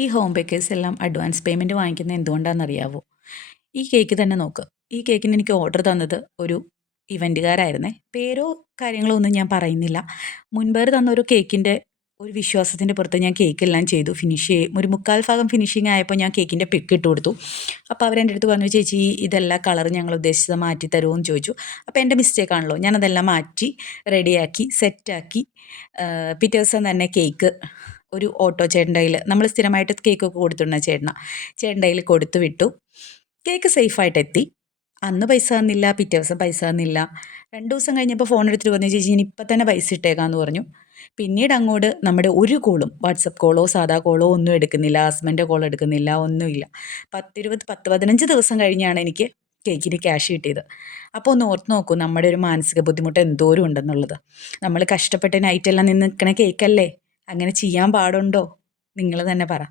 ഈ home baker's എല്ലാം advance payment വാങ്ങിക്കുന്നത് എന്തുകൊണ്ടാണെന്നറിയാവോ? ഈ കേക്ക് തന്നെ നോക്ക്. ഈ കേക്കിന് എനിക്ക് ഓർഡർ തന്നത് ഒരു ഇവൻറ്റുകാരായിരുന്നേ. പേരോ കാര്യങ്ങളോ ഒന്നും ഞാൻ പറയുന്നില്ല. മുൻപേർ തന്ന ഒരു കേക്കിൻ്റെ ഒരു വിശ്വാസത്തിൻ്റെ പുറത്ത് ഞാൻ കേക്കെല്ലാം ചെയ്തു. ഒരു 1/4 ഭാഗം ഫിനിഷിംഗ് ആയപ്പോൾ ഞാൻ കേക്കിൻ്റെ പിക്ക് ഇട്ട് കൊടുത്തു. അപ്പോൾ അവരെൻ്റെ അടുത്ത് പറഞ്ഞു, ചേച്ചി ഇതെല്ലാം കളർ ഞങ്ങൾ ഉദ്ദേശിച്ചത് മാറ്റി തരുമോ എന്ന് ചോദിച്ചു. അപ്പോൾ എൻ്റെ മിസ്റ്റേക്ക് ആണല്ലോ. ഞാനതെല്ലാം മാറ്റി റെഡിയാക്കി സെറ്റാക്കി പിറ്റേ ദിവസം തന്നെ കേക്ക് ഒരു ഓട്ടോ ചേട്ടൻ്റെ കയ്യിൽ, നമ്മൾ സ്ഥിരമായിട്ട് കേക്കൊക്കെ കൊടുത്തിടുന്ന ചേട്ടൻ്റെ കയ്യിൽ കൊടുത്തു വിട്ടു. കേക്ക് സേഫായിട്ട് എത്തി. അന്ന് പൈസ തന്നില്ല, പിറ്റേ ദിവസം പൈസ തന്നില്ല. 2 ദിവസം കഴിഞ്ഞപ്പോൾ ഫോൺ എടുത്തിട്ട് പറഞ്ഞു, ചേച്ചി ഇനി ഇപ്പം തന്നെ പൈസ ഇട്ടേക്കാമെന്ന് പറഞ്ഞു. പിന്നീട് അങ്ങോട്ട് നമ്മുടെ ഒരു കോളും വാട്സപ്പ് കോളോ സാധാ കോളോ ഒന്നും എടുക്കുന്നില്ല, ഹസ്ബൻഡ് കോൾ എടുക്കുന്നില്ല, ഒന്നുമില്ല. 15 ദിവസം കഴിഞ്ഞാണ് എനിക്ക് കേക്കിന് ക്യാഷ് കിട്ടിയത്. അപ്പോൾ ഒന്ന് ഓർത്ത് നോക്കൂ, നമ്മുടെ ഒരു മാനസിക ബുദ്ധിമുട്ട് എന്തോരം ഉണ്ടെന്നുള്ളത്. നമ്മൾ കഷ്ടപ്പെട്ട് നൈറ്റെല്ലാം നിന്ന് നിൽക്കണ കേക്കല്ലേ, അങ്ങനെ ചെയ്യാൻ പാടുണ്ടോ? നിങ്ങൾ തന്നെ പറ.